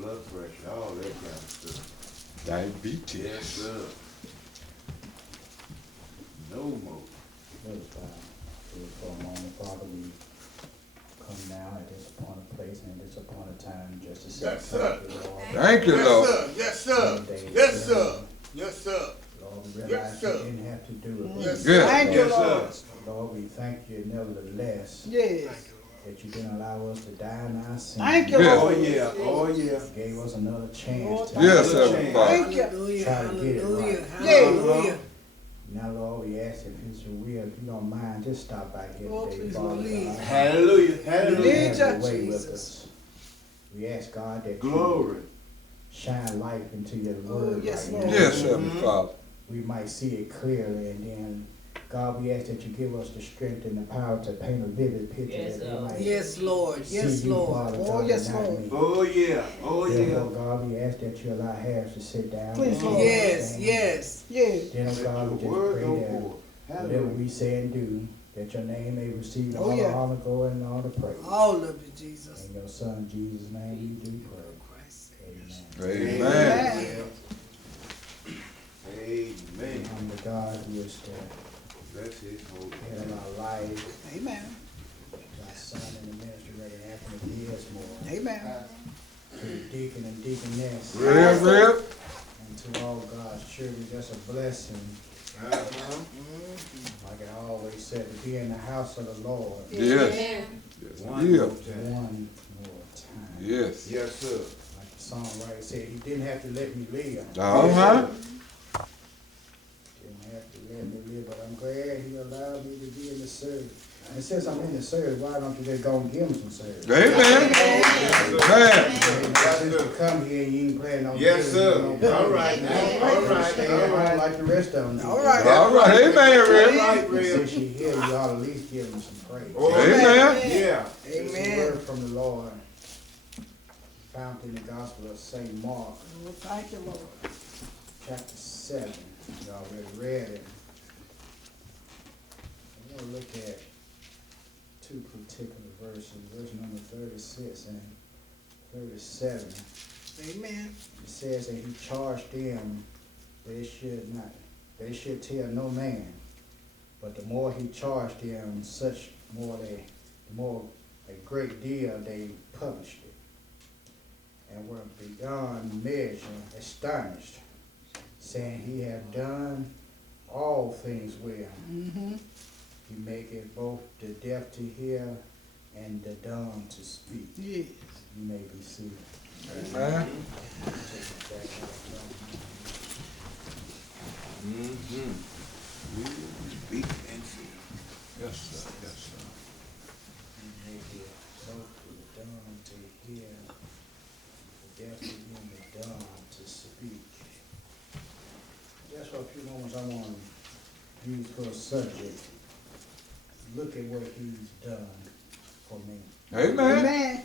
blood pressure, all that kind of stuff. Diabetes. Yes, sir. No more. Brother God, for a moment, Father, we come now at this appointed place and this appointed time just to say Yes, sir. thank you, Lord. Thank you, Lord. Yes, sir. Yes, sir. Yes, sir. Lord, we realize Yes, sir. you didn't have to do it. Yes, Good. sir. Thank you, Yes, Lord. sir. Lord, we thank you nevertheless Yes. that you didn't allow us to die in our sins. Thank you, Good. Oh, Lord. yeah. Oh, yeah. You gave us another chance to Yes, Another Heavenly chance. Father. Thank you. Hallelujah, Try to get it hallelujah, right. hallelujah. Now, Lord, we ask if it's your will, if you don't mind, just stop by here Oh, today, please, Father please. God. Hallelujah. Hallelujah. Need Have your you, way with Jesus. us. We ask God that you Glory. shine light into your Oh, word yes, right Lord. now. Yes, Heavenly Father. We might see it clearly, and then, God, we ask that you give us the strength and the power to paint a vivid picture that they might Yes, Lord, see yes, you, Lord. Father Oh, God, yes, and not Lord. me. Oh, yeah. Oh, yeah. Therefore, God, we ask that you allow Harris to sit down. Please, and Lord. Yes, understand. yes. Yes. Then, oh Let God, your we just word pray go that forth. whatever Hallelujah. we say and do, that your name may receive Oh, all yeah. the honor, glory, and all the praise. All of it, Jesus. In your Son, Jesus' name, we do pray. Christ. Amen. Amen. Amen. I'm the God who is the Bless his holy head name. of our life, Amen. my son in the ministry, Reverend Anthony Diazmore, Amen. to the deacon and deaconess, Real, real. and to all God's children, just a blessing. Uh-huh. Like I always said, to be in the house of the Lord Yes. Yes. One Yeah. more time. one more time. Yes. Yes, sir. Like the songwriter said, he didn't have to let me live. Uh-huh. Didn't have to let me live, but I'm glad he allowed me to be in the service. And since I'm in the service, why don't you just go and give him some service? Amen. Amen. Since you come here and you ain't planning on Yes, giving, you sir. don't All come. right now. You All don't right. stay All at home right. like the rest of them. All right. All right. Amen, Real. Right, And real. since you're here, you ought to at least give him some praise. Oh, Amen. yeah. It's a Amen. word from the Lord, found in the Gospel of St. Mark, Oh, thank you, Lord. chapter 7. You already read it. I'm going to look at two particular verses, verse number 36 and 37. Amen. It says that he charged them they should tell no man, but the more he charged them, the more a great deal they published it, and were beyond measure astonished, saying, he hath done all things well. Mm-hmm. He maketh both the deaf to hear and the dumb to speak. Yes. You may be seated. Amen. Mm-hmm. We speak and see. Yes, sir. Yes, sir. He maketh both the dumb to hear, the deaf to hear, and the dumb to speak. Just for a few moments, I want to use for a subject. Look at what he's done for me. Amen. Amen.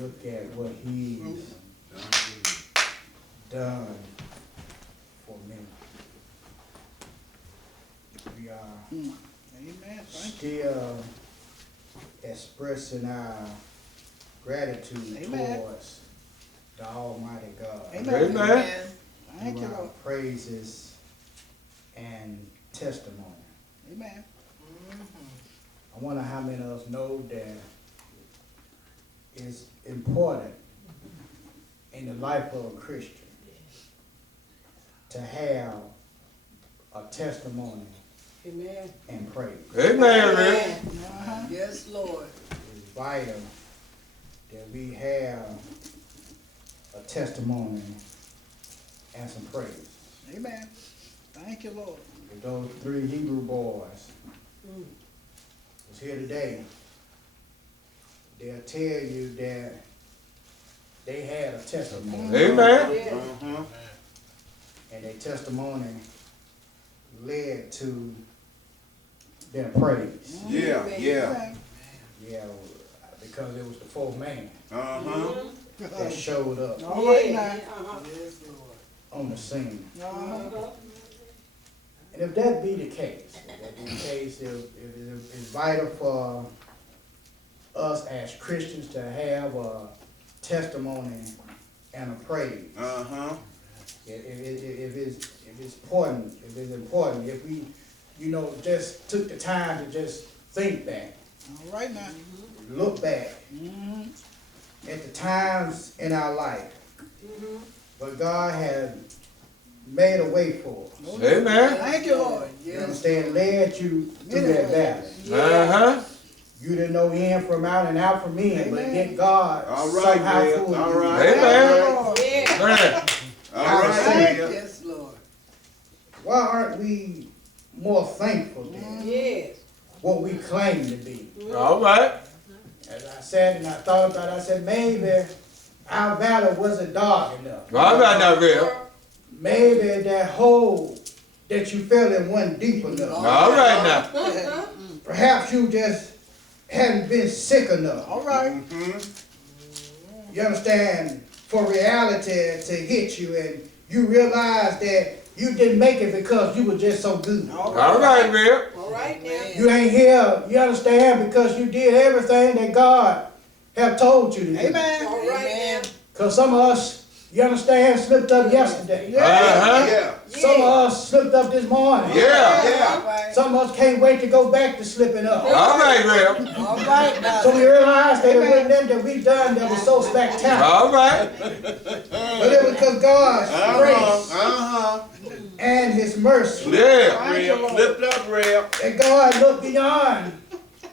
Look at what he's done for me. We are Amen. Thank you. still expressing our gratitude Amen. towards the Almighty God. Amen. Amen. Thank you, Through our Lord. praises and testimony. Amen. I wonder how many of us know that it's important in the life of a Christian to have a testimony Amen. and praise. Amen, Real. Uh-huh. Yes, Lord. It's vital that we have a testimony and some praise. Amen. Thank you, Lord. If those three Hebrew boys Mm. was here today, they'll tell you that they had a testimony. Amen. Yeah. Uh-huh. And their testimony led to their praise. Yeah, yeah. Amen. Yeah, because it was the fourth man Uh-huh. that showed up All right now. Uh-huh. Yes, Lord. on the scene. Uh-huh. And if that be the case, it's vital for us as Christians to have a testimony and a praise. Uh-huh. If it's important, if we, just took the time to just think back, All right now. look back Mm-hmm. at the times in our life, but God has made a way for us. Amen. Thank you, Lord. You Yes. understand? Led you through that valley. Uh-huh. You didn't know in from out and out from in, but Amen. yet God All right, somehow Bill. fooled All you. right. Amen. Lord. Yeah. Man. All All right, right. Bill. Yes, Lord. Why aren't we more thankful than Yes. what we claim to be? All right. As I said, and I thought about it, I said, maybe our valley wasn't dark enough. All right now, Bill. Maybe that hole that you fell in wasn't deep enough. All right now. Perhaps you just hadn't been sick enough. All right. Mm-hmm. You understand? For reality to hit you, and you realize that you didn't make it because you were just so good. All right, Bill. All right now. You ain't here, you understand, because you did everything that God have told you to do. Amen. All right now. Because some of us, you understand, slipped up yesterday. Uh-huh. Yeah. Some of us slipped up this morning. Yeah. Yeah. All right. Some of us can't wait to go back to slipping up. All right, Bill. All right now. So we realized that it wasn't them that we done that was so spectacular. All right. But it was because God's grace Uh-huh. and His mercy. Yeah. Real. Slipped up, real. That God looked beyond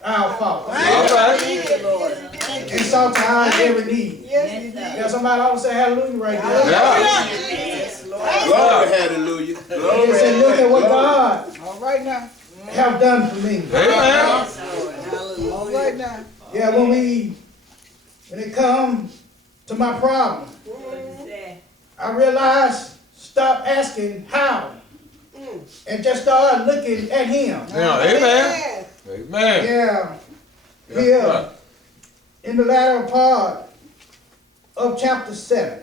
our faults All right. Thank you, Lord. and saw to our every need. Yes, you did. Yeah, somebody ought to say hallelujah right there. Yeah. Yes, Lord. Glory, hallelujah. They Glory. said, look at what God All right now. have done for me. Amen. Yes, Lord. Hallelujah. All right now. Yeah, when it comes to my problem, I realized, stop asking how, and just start looking at Him. Now, amen. Yes. Amen. Yeah, Yes, here sir. in the latter part of chapter 7,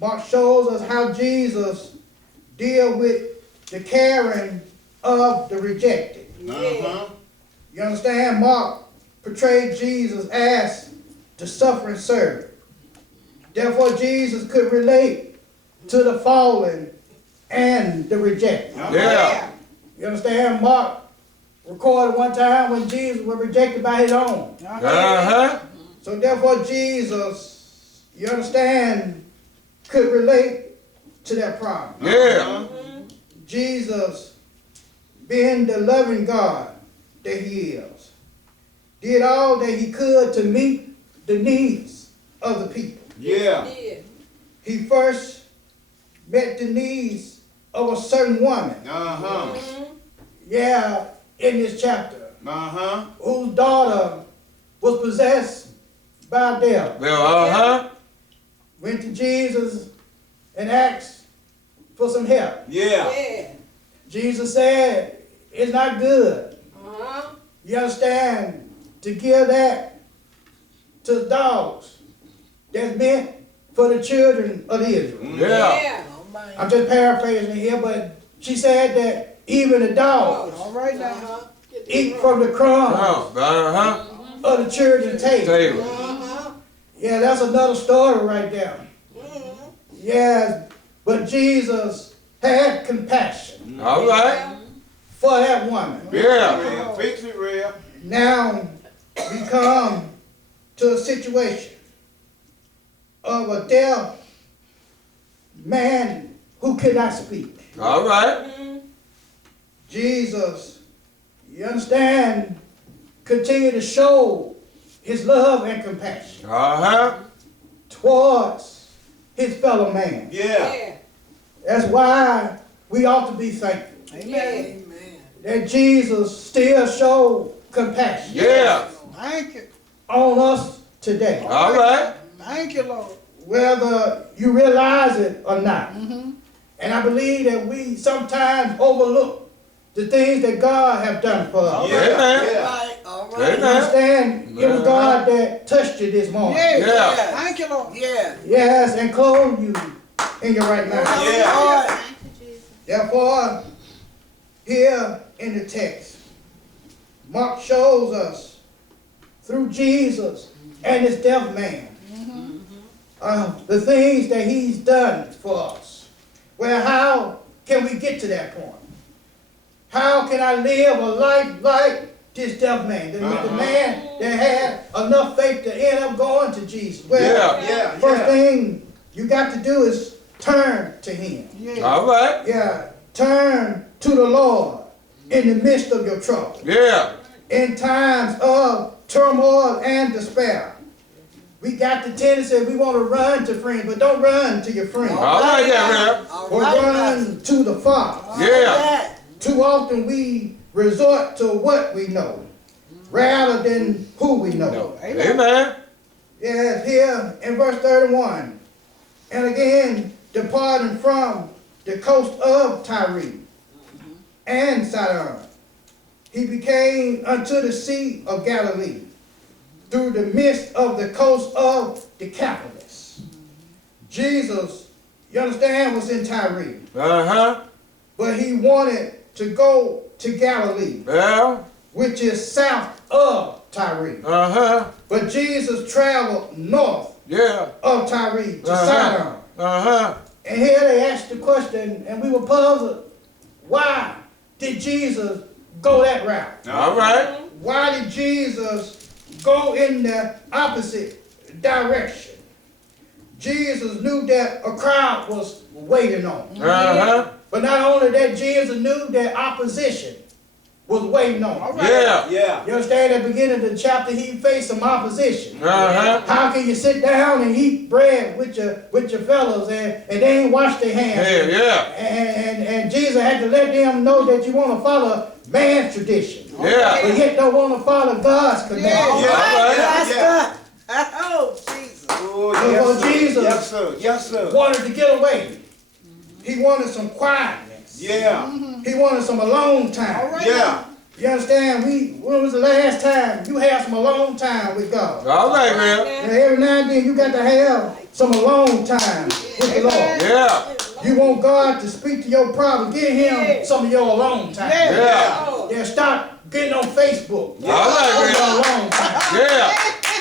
Mark shows us how Jesus deal with the caring of the rejected. Uh-huh. You understand? Mark portrayed Jesus as the suffering servant. Therefore, Jesus could relate to the fallen and the rejected. Yeah. You understand? Mark recorded one time when Jesus was rejected by his own. Uh-huh. So therefore, Jesus, you understand, could relate to that problem. Yeah. Jesus, being the loving God that He is, did all that He could to meet the needs of the people. Yeah. Yeah. He first met the needs of a certain woman, Uh-huh. yeah, in this chapter, Uh-huh. whose daughter was possessed by a devil. Well, uh-huh. Went to Jesus and asked for some help. Yeah. Yeah. Jesus said, it's not good, Uh-huh. you understand, to give that to dogs that's meant for the children of Israel. Yeah. Yeah. I'm just paraphrasing here, but she said that even the dogs All right now. Uh-huh. Get the eat drum. from the crumbs Uh-huh. of the children's table. Table. Uh-huh. Yeah, that's another story right there. Mhm. Yes, but Jesus had compassion All right. for that woman. Yeah. Real. Fix it, real. Now we come to a situation of a deaf man who could not speak. All right. Jesus, you understand, continue to show His love and compassion Uh-huh. towards His fellow man. Yeah. Yeah. That's why we ought to be thankful Amen. Amen. that Jesus still showed compassion Yeah. Thank you. on us today, All right. Thank you, Lord. whether you realize it or not. Mm-hmm. And I believe that we sometimes overlook the things that God have done for us. Yeah. Amen. Yeah. Right. All right. You Amen. understand? It was God that touched you this morning. Yeah. Yeah. Thank you, Lord. Yeah. Yes, and clothed you in your right mind. Yeah. All right. Therefore, here in the text, Mark shows us through Jesus and this deaf man the things that he's done for us. Well, how can we get to that point? How can I live a life like this deaf man? The man that had enough faith to end up going to Jesus. Well, Yeah. first thing you got to do is turn to him. Yeah. All right. Yeah, turn to the Lord in the midst of your trouble. Yeah. In times of turmoil and despair. We got the tendency, we want to run to friends, but don't run to your friends. All right, yeah, All Or right, run to the Father. man. Yeah. Yeah. Too often we resort to what we know, rather than who we know. Amen. Yes, here in verse 31. And again, departing from the coast of Tyre and Sidon, he became unto the Sea of Galilee, through the midst of the coast of Decapolis. Jesus, you understand, was in Tyre, Uh-huh. but he wanted to go to Galilee, Well. which is south of Tyre. Uh-huh. But Jesus traveled north Yeah. of Tyre to Uh-huh. Sidon. Uh-huh. And here they asked the question, and we were puzzled. Why did Jesus go that route? All right. Why did Jesus go in the opposite direction? Jesus knew that a crowd was waiting on him. Uh-huh. But not only that, Jesus knew that opposition was waiting on him. Yeah. Yeah. You understand, at the beginning of the chapter, he faced some opposition. Uh-huh. How can you sit down and eat bread with your fellows and they ain't wash their hands? Yeah, yeah. And Jesus had to let them know that you want to follow man's tradition, Yeah. but yet don't want to follow God's command. All Yeah, right, yeah, that's yeah. good. Oh, Jesus. Oh, So yes, sir. Jesus- Yes, sir. Yes, sir. Wanted to get away. He wanted some quietness. Yeah. He wanted some alone time. All right. Yeah. You understand? When was the last time you had some alone time with God? All right, man. And every now and then you got to have some alone time with the Lord. Yeah. You want God to speak to your problem, give him some of your alone time. Yeah. Yeah, stop getting on Facebook. All right, On your man. alone time. Yeah.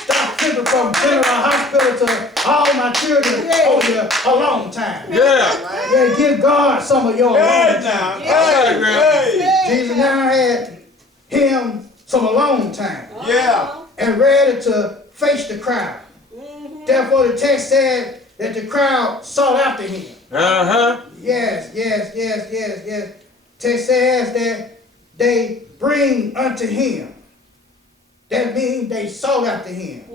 Stop tripping from general hospital to all my children on your alone time. Yeah. Yeah, give God some of your alone Hey, time. now. Yeah. Hey. Hey. Jesus now had him some alone time Yeah. and ready to face the crowd. Therefore, the text said that the crowd sought after him. Uh-huh. Yes. Text says that they bring unto him. That means they sought after him.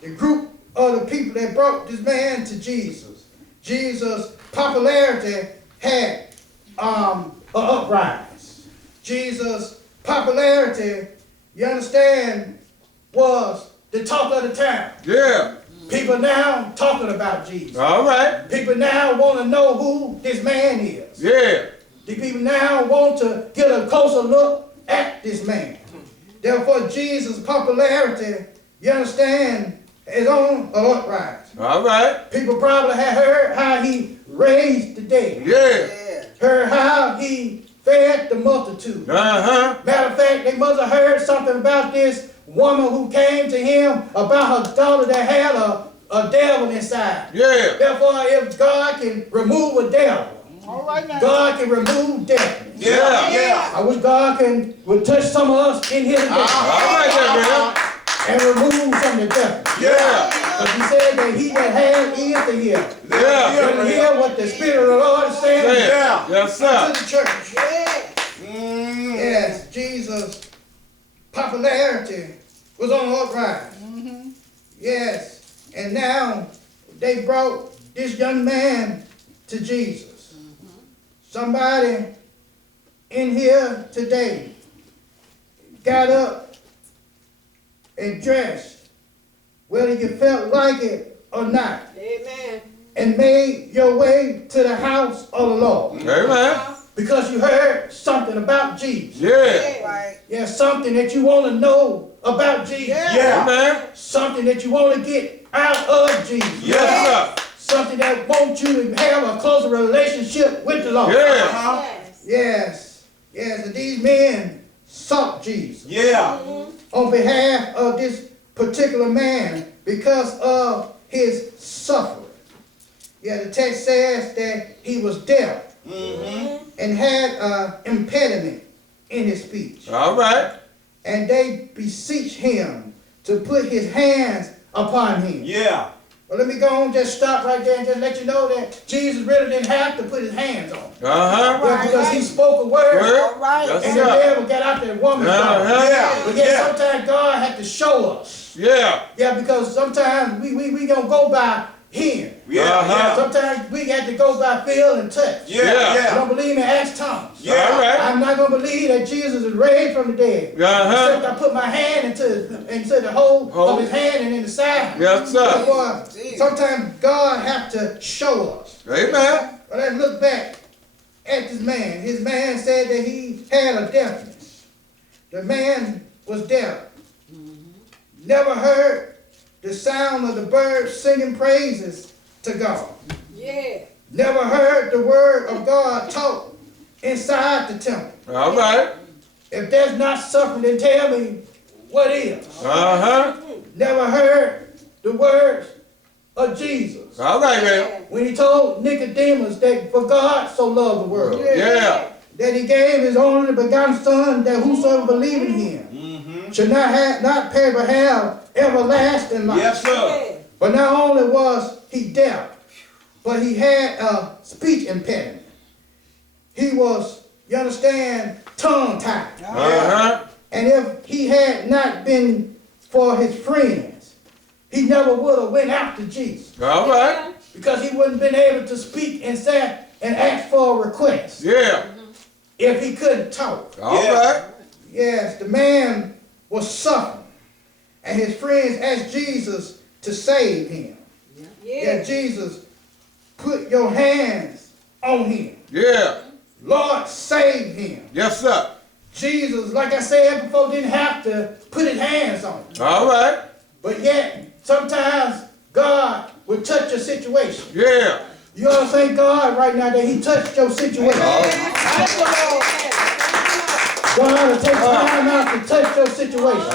The group of the people that brought this man to Jesus. Jesus' popularity had an uprise. Jesus' popularity, you understand, was the talk of the town. Yeah. People now talking about Jesus. All right. People now want to know who this man is. Yeah. The people now want to get a closer look at this man. Therefore, Jesus' popularity, you understand, is on an uprise. All right. People probably have heard how he raised the dead, Yeah. Yeah. heard how he fed the multitude. Uh-huh. Matter of fact, they must have heard something about this woman who came to him about her daughter that had a devil inside. Yeah. Therefore, if God can remove a devil, All right now. God can remove death. Yeah. Yeah. I wish God would touch some of us in here today All right, there, man. and remove some of the death. Yeah. Because he said that he that had ears to hear, Yeah. let him hear what the Spirit of the Lord is saying Yeah. Yes, to sir. the church. Yeah. Yes, Jesus' popularity was on the uprise. Yes, and now they brought this young man to Jesus. Somebody in here today got up and dressed, whether you felt like it or not, Amen. and made your way to the house of the Lord Amen. because you heard something about Jesus. Yeah. Right. Yeah, something that you want to know about Jesus. Yeah. Amen. Something that you want to get out of Jesus. Yes, sir. Something that wants you to have a closer relationship with the Lord. Yeah. Yes. And these men sought Jesus Yeah. on behalf of this particular man because of his suffering. Yeah, the text says that he was deaf and had an impediment in his speech. All right. And they beseech him to put his hands upon him. Yeah. Well, let me go on, just stop right there and just let you know that Jesus really didn't have to put his hands on him. Yeah, because he spoke a word, Word. right. Yes, and the sir. devil got out that woman's daughter. Yeah. But yet Yeah. sometimes God had to show us. Yeah. Yeah, because sometimes we don't go by hearing. Yeah. Sometimes we got to go by feel and touch. Yeah. Yeah. I Yeah. don't believe in Acts tongues. All right. I'm not going to believe that Jesus is raised from the dead. Except I put my hand into the hole of his hand and in the side. Yes, sir. Therefore, sometimes God have to show us. Amen. But let's look back at this man. His man said that he had a deafness. The man was deaf. Never heard the sound of the birds singing praises to God. Yeah. Never heard the word of God taught inside the temple. All right. If that's not suffering, then tell me what is. Never heard the words of Jesus All right, man. when he told Nicodemus that for God so loved the world, Yeah. that he gave his only begotten Son, that whosoever believe in him should not perish but have everlasting life. Yes, sir. But not only was he deaf, but he had a speech impediment. He was, you understand, tongue-tied. And if he had not been for his friends, he never would have went after Jesus. All right. Because he wouldn't been able to speak and say and ask for a request Yeah. if he couldn't talk. All Yeah. right. Yes, the man was suffering. And his friends asked Jesus to save him. Yeah, Jesus, put your hands on him. Yeah. Lord, save him. Yes, sir. Jesus, like I said before, didn't have to put his hands on him. All right. But yet, sometimes God will touch your situation. Yeah. You ought to thank God right now that he touched your situation. God will take time out to touch your situation.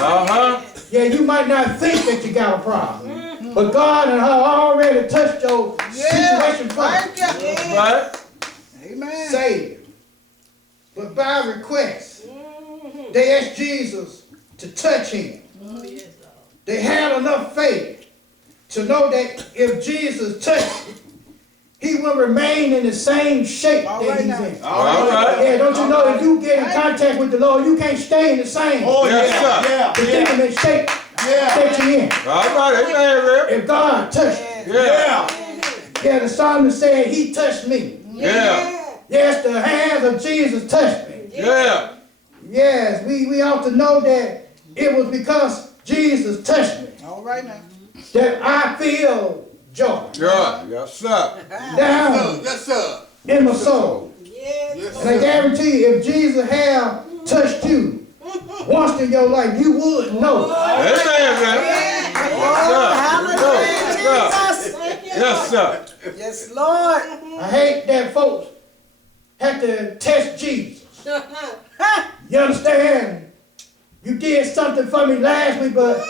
Yeah, you might not think that you got a problem. But God and her already touched your situation for you. Right. Amen. Saved. But by request, they asked Jesus to touch him. They had enough faith to know that if Jesus touched him, he will remain in the same shape that he's in. All right. Yeah, don't you know if you get in contact with the Lord, you can't stay in the same Oh, Yes, yeah. sir. Yeah. predicament shape that you're in. All right. Amen, If God touched you, Yeah. yeah, the psalmist said, he touched me. Yeah. Yes, the hands of Jesus touched me. Yeah. Yes, we ought to know that it was because Jesus touched me All right now. that I feel joy Yeah. Yes, sir. down Yes, sir. in my soul. And I guarantee you, if Jesus had touched you once in your life, you would know. Amen, man. Yes, sir. Yes, Lord. I hate that folks have to test Jesus. You understand? You did something for me last week, but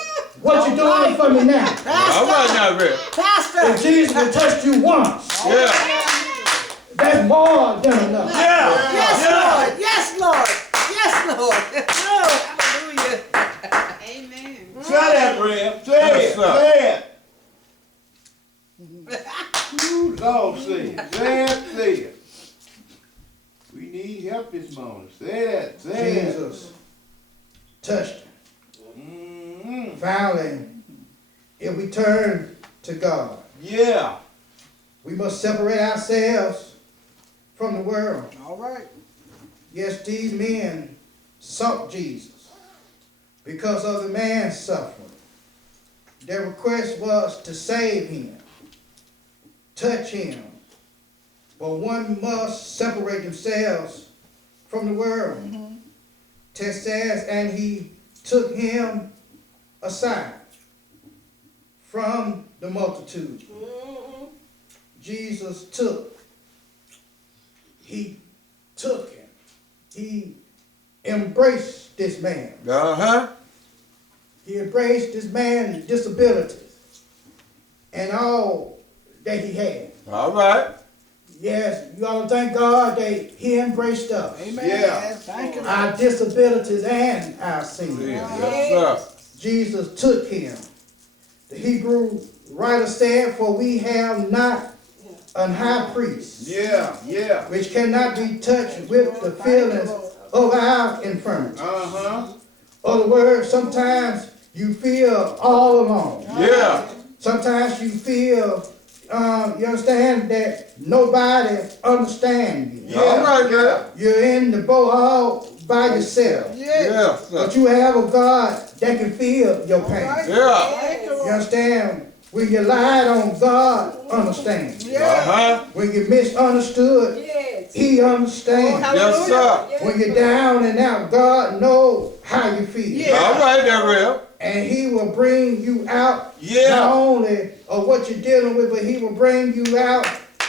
what you doing for me now? All right now, Rick. If Jesus had touched you once, Yeah. that's more than enough. Yeah. Yes, Lord. Yes, Lord. Yes, Lord. Oh, hallelujah. Amen. Say that, Bram. Say Yes, it. sir. Say it. Lord, say it. Say it. Say it. We need help this morning. Say that. Say it. Jesus touched him. Mm-hmm. Finally, if we turn to God, Yeah. we must separate ourselves from the world. All right. Yes, these men sought Jesus because of the man's suffering. Their request was to save him, touch him. But one must separate themselves from the world. Text says, and he took him aside from the multitude. Jesus took him. He embraced this man. Uh-huh. He embraced this man's disabilities. and all that he had. All right. Yes, you ought to thank God that he embraced us, Amen. Yeah. Yes, thank you, Lord. our disabilities and our sins. Yes, sir. Jesus took him. The Hebrew writer said, for we have not an high priest, Yeah, yeah. which cannot be touched with the feelings of our infirmity. Uh-huh. Other words, sometimes you feel all alone. Yeah. Sometimes you feel, you understand that nobody understands you. All right, man. You're in the boat all by yourself. Yes. Yes, But sir. you have a God that can feel your pain. Right. Yeah. Thank you, You Lord. understand? When you lied on, God understands. Yeah. Uh-huh. When you misunderstood, Yes. He understands. Yes, sir. When you're down and out, God knows how you feel. Yeah. All right, there, real. And He will bring you out, not Yeah. only of what you're dealing with, but He will bring you out,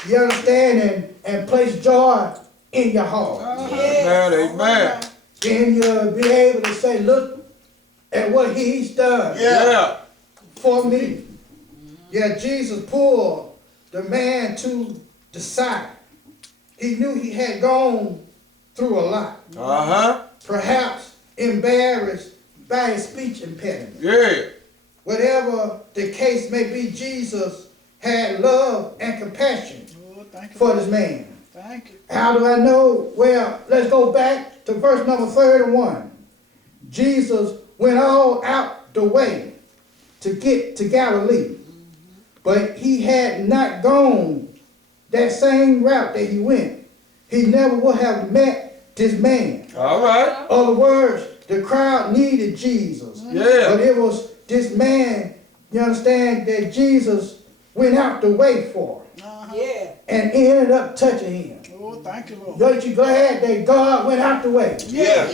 you understand, and place joy in your heart. Amen, amen. Then you'll be able to say, look at what He's done Yeah. for me. Yeah, Jesus pulled the man to the side. He knew he had gone through a lot, Uh-huh. perhaps embarrassed by his speech impediment. Yeah. Whatever the case may be, Jesus had love and compassion Oh, thank you, for Lord. this man. Thank you. How do I know? Well, let's go back to verse number 31. Jesus went all out the way to get to Galilee, but he had not gone that same route that he went. He never would have met this man. All right. Other words, the crowd needed Jesus. Yeah. But it was this man, you understand, that Jesus went out the way for Yeah. and ended up touching him. Oh, thank you, Lord. Aren't you glad that God went out the way? Yeah.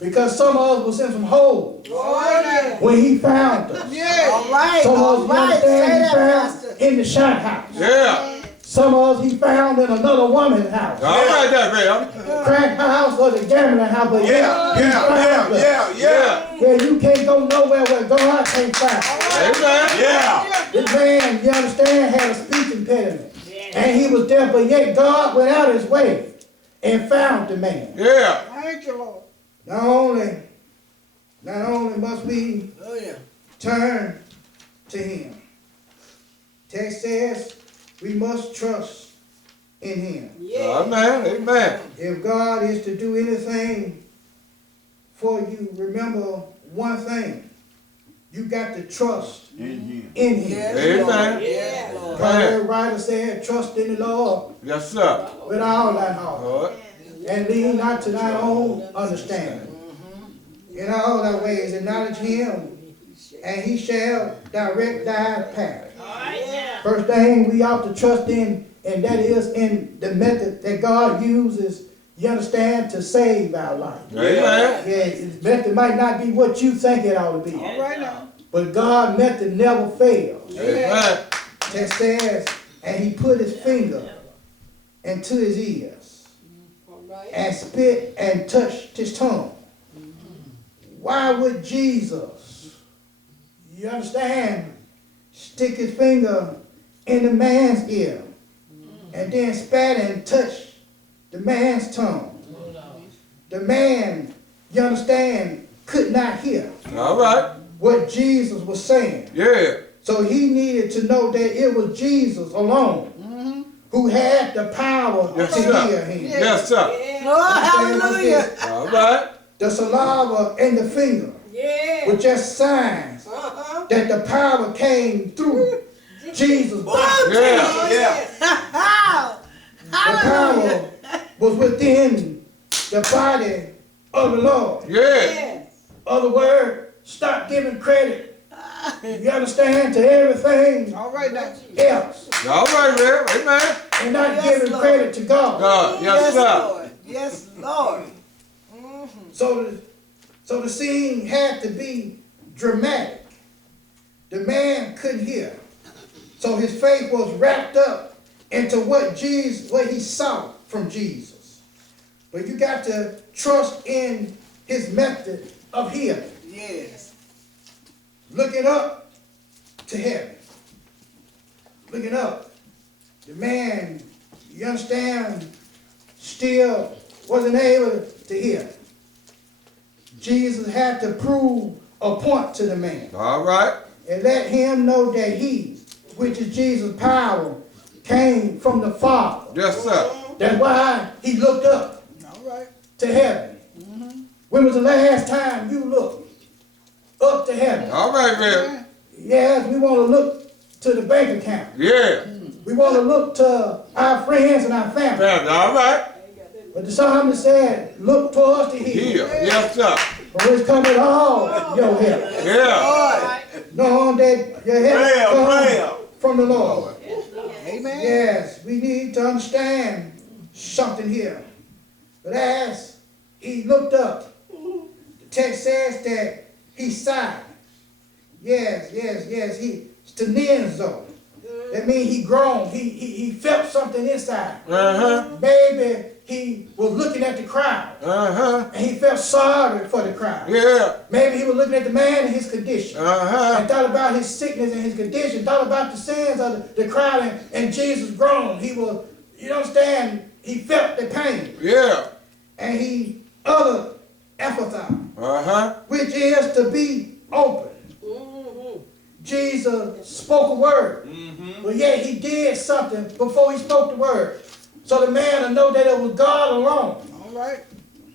Because some of us was in some holes Oh, yeah. when he found us. Yeah. All right. Some All of us, you right. Say understand, he that, found Pastor. in the shot house. Yeah. Some of us he found in another woman's house. All right, there, real. Crack house or the gambling house. But Yeah, he yeah, found us. yeah, yeah, Yeah, you can't go nowhere where God can't find. Amen. yeah. This man, you understand, had a speech impediment. And he was there, but yet God went out his way and found the man. Yeah. Thank you, Lord. Not only must we Oh, yeah. turn to him. Text says we must trust in him. Yeah. Amen, amen. If God is to do anything for you, remember one thing. You got to trust In him. in him. Yes, Amen. Lord. Yeah, Lord. Proverbs writer said, trust in the Lord Yes, sir. with all thy heart. All right. And lean not to thy own understanding. In all thy ways acknowledge him, and he shall direct thy path. First thing we ought to trust in, and that is in the method that God uses, you understand, to save our life. Amen. Yeah, his method might not be what you think it ought to be, All right now. but God's method never fails. Amen. That says, and he put his finger into his ears, All right. and spit and touched his tongue. Why would Jesus, you understand, stick his finger in the man's ear and then spat and touched the man's tongue? The man, you understand, could not hear All right. what Jesus was saying. Yeah. So he needed to know that it was Jesus alone who had the power Yes, to sir. hear him. Yes, sir. Oh, hallelujah. All right. The saliva and the finger Yeah. were just signs Uh-huh. that the power came through Jesus' body. Yeah. Yeah. The power was within the body of the Lord. Yeah. Yes. Other word, stop giving credit, you understand, to everything All right now. else All right, real. Amen. and not Yes, giving Lord. credit to God. God. Yes, sir. Lord. Yes, Lord. So the scene had to be dramatic. The man couldn't hear. So his faith was wrapped up into what he saw from Jesus. But you got to trust in his method of healing. Yes. Looking up to heaven. looking up. The man, you understand, still wasn't able to hear. Jesus had to prove a point to the man All right. and let him know that he, which is Jesus' power, came from the Father. Yes, sir. That's why he looked up All right. to heaven. When was the last time you looked up to heaven? All right, Rev. Yes, we want to look to the bank account. Yeah. We want to look to our friends and our family. Family. All right. But the psalmist said, look towards the hill, Here. Yes, sir. for which cometh all your help. Yeah. Knowing that your help comes from the Lord. Amen. Yes, we need to understand something here. But as he looked up, the text says that he sighed. Yes, he stenizo. That means he groaned. He felt something inside. Uh-huh. Maybe he was looking at the crowd Uh-huh. and he felt sorry for the crowd. Yeah. Maybe he was looking at the man and his condition. Uh-huh. And thought about his sickness and his condition, thought about the sins of the crowd, and Jesus groaned. He was, you understand, he felt the pain. Yeah. And he uttered emphathized, Uh-huh. which is to be open. Jesus spoke a word, but yet he did something before he spoke the word. So the man will know that it was God alone. All right.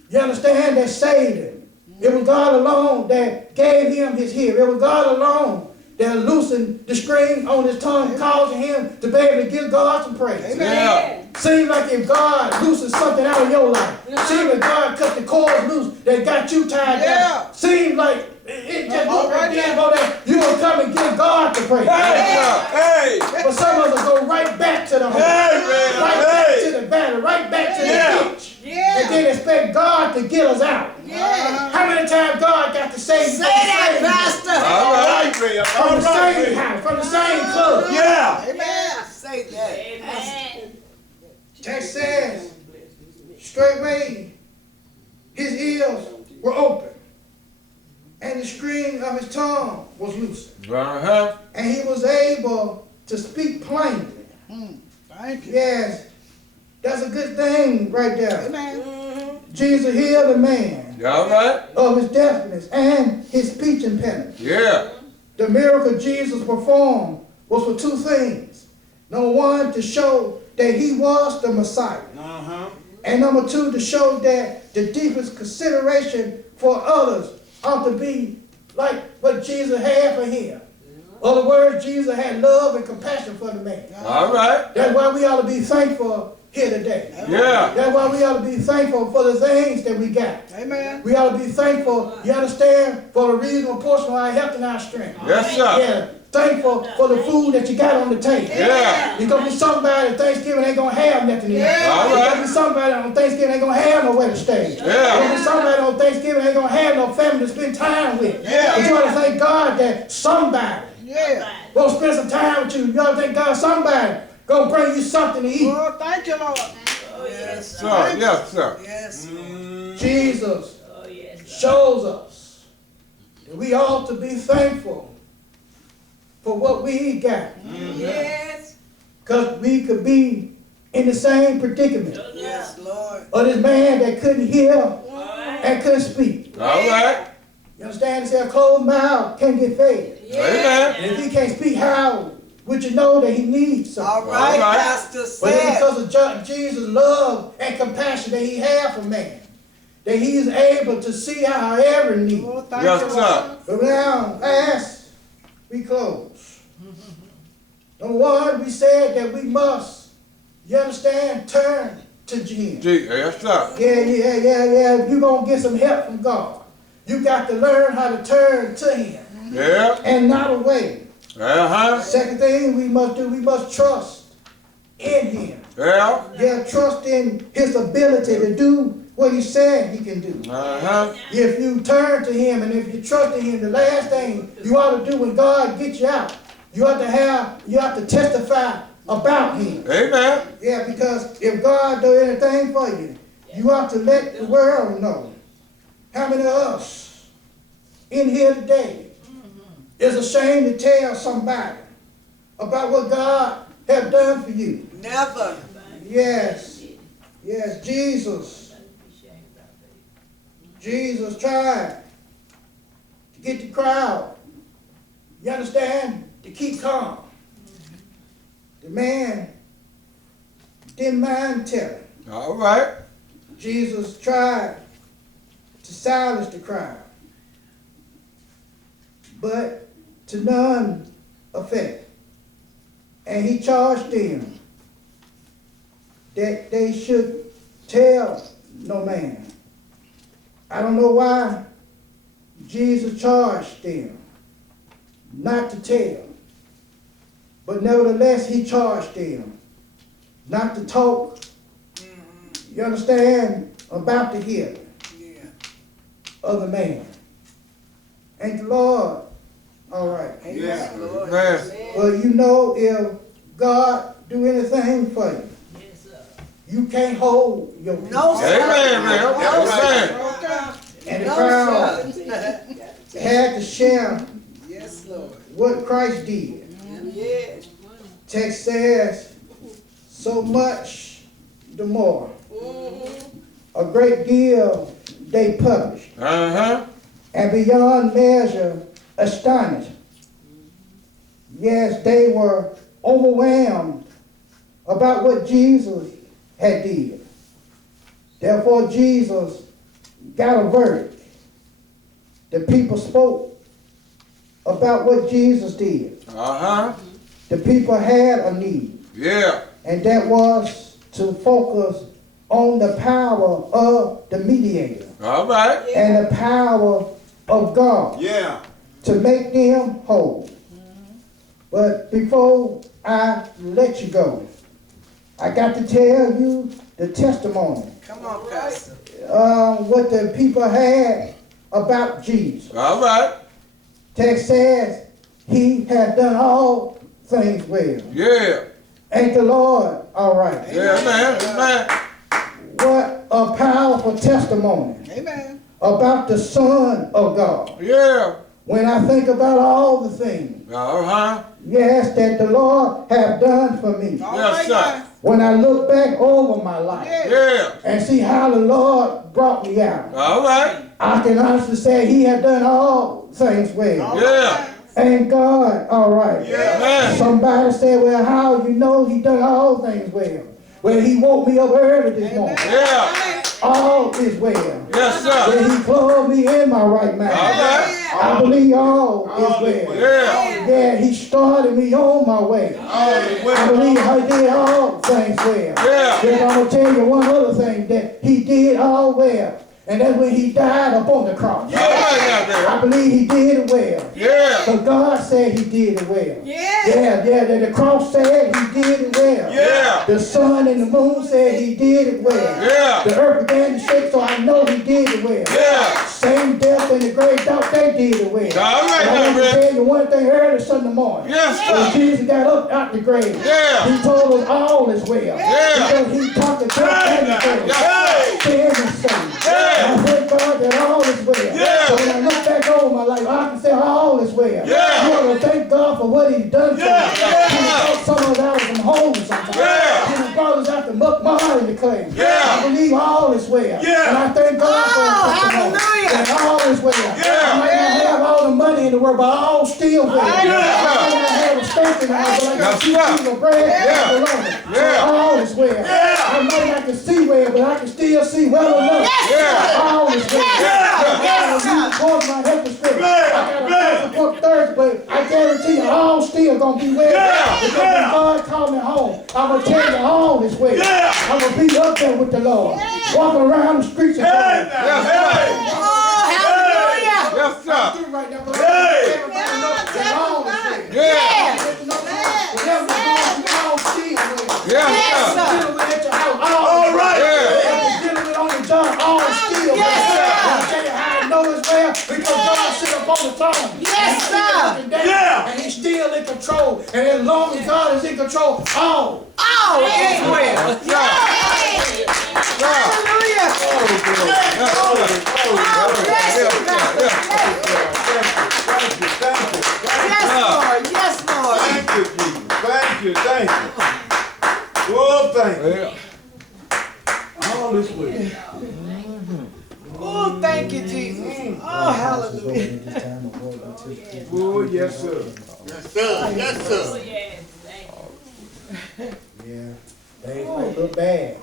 You understand, that saved him. It was God alone that gave him his hearing. It was God alone that loosened the string on his tongue, causing him to be able to give God some praise. Yeah. Seems like if God loosens something out of your life, seems like God cut the cords loose that got you tied down. Seems like it just look right there, that you will come and give God the praise. Hey. But some of us go right back to the hole, Hey, right back to the battle, right back to the ditch, and then expect God to get us out. How many times God got to save you? Say that, Pastor. All right, Rev. From the same house, from the same club. Yeah. Amen. Say that. Amen. Text says, straightway his ears were open, and the string of his tongue was loosened, Uh-huh. and he was able to speak plainly. Thank you. Yes, that's a good thing right there. Amen. Jesus healed a man All right. of his deafness and his speech impediment. Yeah. The miracle Jesus performed was for two things. Number one, to show that he was the Messiah. And number two, to show that the deepest consideration for others ought to be like what Jesus had for him. In other words, Jesus had love and compassion for the man. All right. That's why we ought to be thankful here today. Yeah. That's why we ought to be thankful for the things that we got. Amen. We ought to be thankful, you understand, for a reasonable portion of our health and our strength. Yes, sir. Yeah. Thankful for the food that you got on the table. Yeah. You're going to be somebody at Thanksgiving ain't going to have nothing to eat. All You're right. going to be somebody on Thanksgiving ain't going to have nowhere to stay. Yeah. You're going to be somebody on Thanksgiving ain't going to have no family to spend time with. Yeah. But you ought to thank God that somebody Yeah. will spend some time with you. You ought to thank God somebody going to bring you something to eat. Oh, thank you, Lord. Yes, Sir. Yes, sir. yes. Jesus Oh, yes. shows us that we ought to be thankful for what we got. Yes. Because we could be in the same predicament Yes, Lord. of this man that couldn't hear and couldn't speak. All right. You understand? He said a closed mouth can't get fed. Amen. And if he can't speak, how would you know that he needs All something? right, All right. Pastor But it's said. because of Jesus' love and compassion that he had for man, that he is able to see our every need. Oh, thank Yes, you, sir. But now, as we close, number one, we said that we must, you understand, turn to Jesus. Yes, sir. Yeah. If you're going to get some help from God, you got to learn how to turn to him Yeah. and not away. Uh-huh. Second thing we must do, we must trust in him. Yeah. Yeah, trust in his ability to do what he said he can do. Uh-huh. If you turn to him and if you trust in him, the last thing you ought to do when God gets you out, you have to testify about him. Amen. Yeah, because if God do anything for you, you ought to let the world know. How many of us in here today is ashamed to tell somebody about what God have done for you. Never. Yes, yes, Jesus tried to get the crowd, you understand, to keep calm. The man didn't mind telling. All right. Jesus tried to silence the crowd, but to none effect. And he charged them that they should tell no man. I don't know why Jesus charged them not to tell, but nevertheless he charged them not to talk, you understand, about the healing of the man. Ain't the Lord all right? Yeah. Lord. Man. Well, you know, if God do anything for you, you can't hold your peace. No, sir. Amen, man. No, Amen. sir. And the No, crowd sir. had to share Yes, Lord. what Christ did. Yes. Text says, so much the more. A great deal they published, Uh-huh. and beyond measure astonished. Yes, they were overwhelmed about what Jesus had did. Therefore, Jesus got a verdict. The people spoke about what Jesus did. Uh-huh. The people had a need, Yeah. and that was to focus on the power of the mediator All right. and the power of God Yeah. to make them whole. But before I let you go, I got to tell you the testimony, Come on, Pastor. what the people had about Jesus. All right. Text says, he has done all things well. Yeah. Ain't the Lord all right? Yeah, man. Amen. What a powerful testimony Amen. about the Son of God. Yeah. When I think about all the things, Uh-huh. yes, that the Lord have done for me. All Yes, right sir. now. When I look back over my life Yeah. Yeah. and see how the Lord brought me out, All right. I can honestly say he has done all things well. All Yeah. right Ain't God all right? Yeah. Man. Somebody said, well, how you know he done all things well? Well, he woke me up early this morning. Yeah. All is well. Yes, sir. When he clothed me in my right mind. All right. I believe all is All is well. Yeah. Yeah, he started me on my way. All is I well. believe I did all things well. Yeah. Then I'm going to tell you one other thing, that he did all well. And that's when he died upon the cross. All right now, I man. believe he did it well. Yeah. But God said he did it well. Yeah. Yeah, the cross said he did it well. Yeah. The sun and the moon said he did it well. Yeah. The earth began to shake, so I know he did it well. Yeah. Same death and the grave thought they did it well. All right And I now, want to man. tell you one thing early Sunday morning. Yes, When sir. Jesus got up out the grave, Yeah. he told us all is well. Yeah. Because he conquered death and the grave. Yes, Sin and sin. Yeah. I thank God that all is well. Yeah. So when I look back over my life, I can say all is well. Yeah. You ought to thank God for what he's done for Yeah. me. Yeah. He brought some of us out from home sometimes. Yeah. He brought us out to muck mud in the clay. Yeah. I believe all is well. Yeah. And I thank God for his Oh, testimony. hallelujah. And all is well. Yeah. I might not have all the money in the world, but all still well. Yeah. I might not have a stake in the house, but I got That's two right. pieces of bread Yeah. and alone. Yeah. So all is well. Yeah. I might not can see well, but I can still see well enough. Yeah. All is well. Yes, sir. Towards my health and strength. Yeah. I got a support thirst, but I guarantee you all still gonna be well. Yeah. Because Yeah. when God called me home, I'm gonna tell you all is well. Yeah. I'm gonna be up there with the Lord. Walking around the streets and Yes, sir. Oh, hallelujah. Yes, sir. through right now, but Hey. everybody knows that all is well. Yeah. Whatever you're going through, all still well. Yes, Yes, sir. sir. Dealing with at your house, all All right. Yeah. dealing with on the job, all still well. Yes, sir. I'll tell you how I know it's well, because God sit up on the throne. Yes, sir. Yeah. And he's still in control. And as long as God is in control, all. Oh, it is well. Yeah. Hallelujah. Yes, sir. Oh, bless you, Pastor. Thank you. Thank you. Yes, Lord. Yes, Lord. Thank you, Jesus. Thank Thank you, thank you. Oh, thank you. Well, All this way. Oh, thank you, Jesus. Oh, hallelujah. Oh, yes, sir. Yes, sir. Yes, sir. Yeah, things might look bad,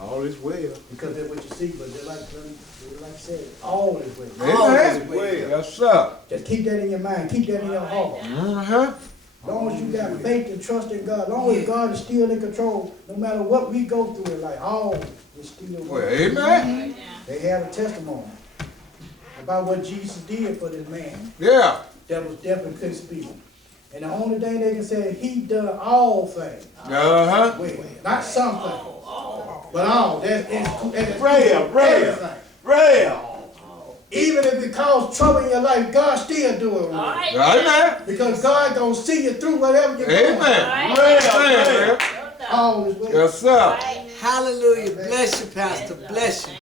All is well. because that's what you see, but just like I said, all is well. amen. Well. Yes, sir. Just keep that in your mind, keep that in your heart. Uh-huh. As long as you got faith and trust in God, as long as God is still in control, no matter what we go through in life, all is still Well, working. amen. They had a testimony about what Jesus did for this man Yeah. that was deaf and couldn't speak. And the only thing they can say, he done all things. Uh-huh. Well, not some things, but all. That's Prayer, prayer. everything. Prayer. Even if it causes trouble in your life, God still do it right. Amen. Because God gonna see you through whatever you're going. Amen. Prayer, Amen. prayer. All is well. Yes, sir. Hallelujah. Bless you, Pastor. Bless you.